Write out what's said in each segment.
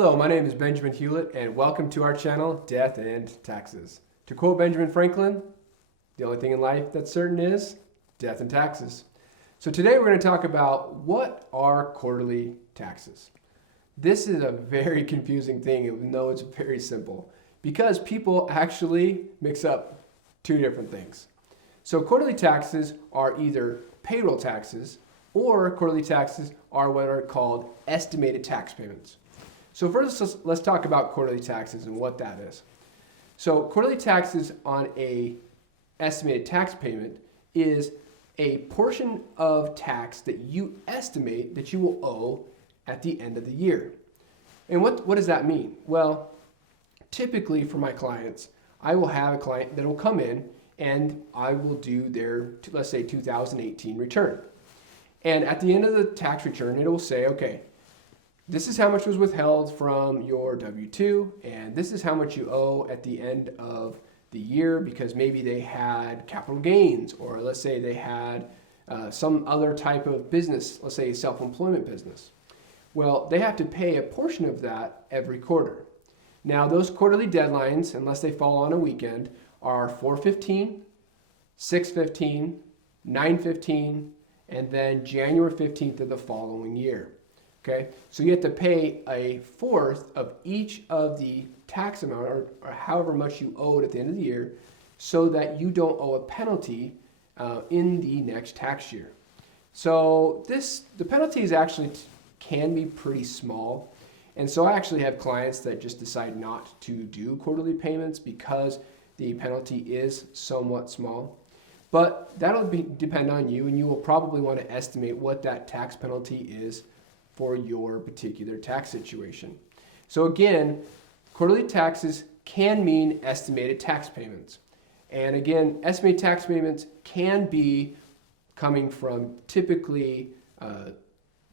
Hello, my name is Benjamin Hewlett, and welcome to our channel, Death and Taxes. To quote Benjamin Franklin, the only thing in life that's certain is death and taxes. So today we're going to talk about what are quarterly taxes. This is a very confusing thing, even though it's very simple, because people actually mix up two different things. So quarterly taxes are either payroll taxes, or quarterly taxes are what are called estimated tax payments. So first, let's talk about quarterly taxes and what that is. So quarterly taxes on a estimated tax payment is a portion of tax that you estimate that you will owe at the end of the year. And what does that mean? Well, typically for my clients, I will have a client that will come in and I will do their, let's say, 2018 return. And at the end of the tax return, it will say, okay, this is how much was withheld from your W-2, and this is how much you owe at the end of the year because maybe they had capital gains, or let's say they had some other type of business, let's say a self-employment business. Well, they have to pay a portion of that every quarter. Now, those quarterly deadlines, unless they fall on a weekend, are 4/15, 6/15, 9/15, and then January 15th of the following year. Okay, so you have to pay a fourth of each of the tax amount or however much you owed at the end of the year so that you don't owe a penalty in the next tax year. So the penalties actually can be pretty small. And so I actually have clients that just decide not to do quarterly payments because the penalty is somewhat small. But that'll depend on you, and you will probably want to estimate what that tax penalty is for your particular tax situation. So again, quarterly taxes can mean estimated tax payments. And again, estimated tax payments can be coming from typically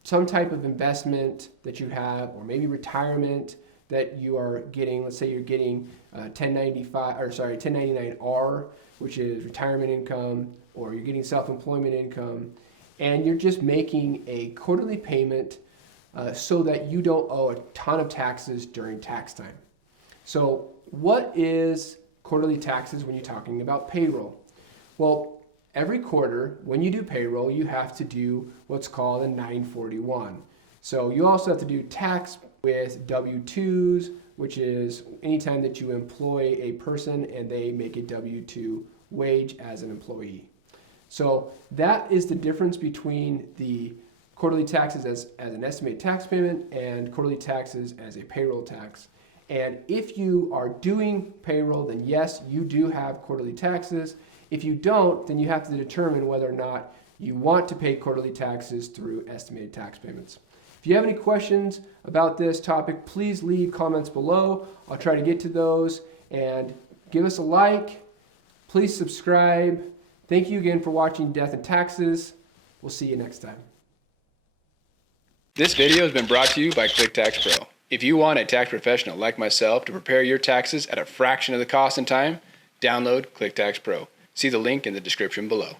some type of investment that you have, or maybe retirement that you are getting. Let's say you're getting 1099-R, which is retirement income, or you're getting self-employment income, and you're just making a quarterly payment so that you don't owe a ton of taxes during tax time. So what is quarterly taxes when you're talking about payroll? Well, every quarter when you do payroll, you have to do what's called a 941. So you also have to do tax with W-2s, which is anytime that you employ a person and they make a W-2 wage as an employee. So that is the difference between the quarterly taxes as an estimated tax payment and quarterly taxes as a payroll tax. And if you are doing payroll, then yes, you do have quarterly taxes. If you don't, then you have to determine whether or not you want to pay quarterly taxes through estimated tax payments. If you have any questions about this topic, please leave comments below. I'll try to get to those, and give us a like. Please subscribe. Thank you again for watching Death and Taxes. We'll see you next time. This video has been brought to you by QuickTax Pro. If you want a tax professional like myself to prepare your taxes at a fraction of the cost and time, download QuickTax Pro. See the link in the description below.